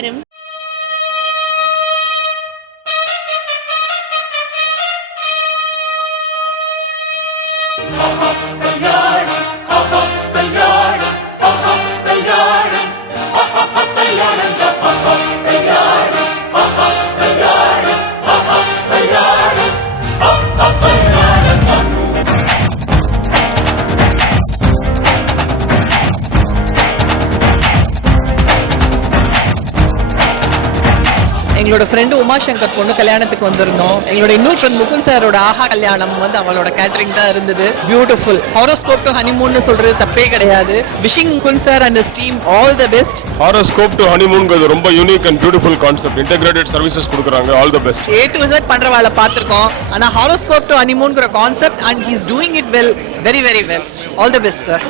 நமஸ்காரம். எங்களோட ஃப்ரெண்டு உமாசங்கர் பொண்ணு கல்யாணத்துக்கு வந்திருந்தோம். எங்களோட இன்னொரு ஃப்ரெண்ட் முகுந்த் சாரோட ஆஹா கல்யாணம் வந்து அவளோட கேட்டரிங் தான் இருந்தது. பியூட்டிஃபுல். ஹாரோஸ்கோப் டு ஹனிமூன் சொல்றது தப்பே கிடையாது. Wishing Mukund sir and his team all the best. Horoscope to ஹனிமூன்ங்கிறது ரொம்ப unique and beautiful concept. Integrated services கொடுக்குறாங்க. All the best. A to Z பண்றவாளை பார்த்திருக்கோம். ஆனா ஹாரோஸ்கோப் டு ஹனிமூன்ங்கற concept and he is doing it well, very very well. All the best sir.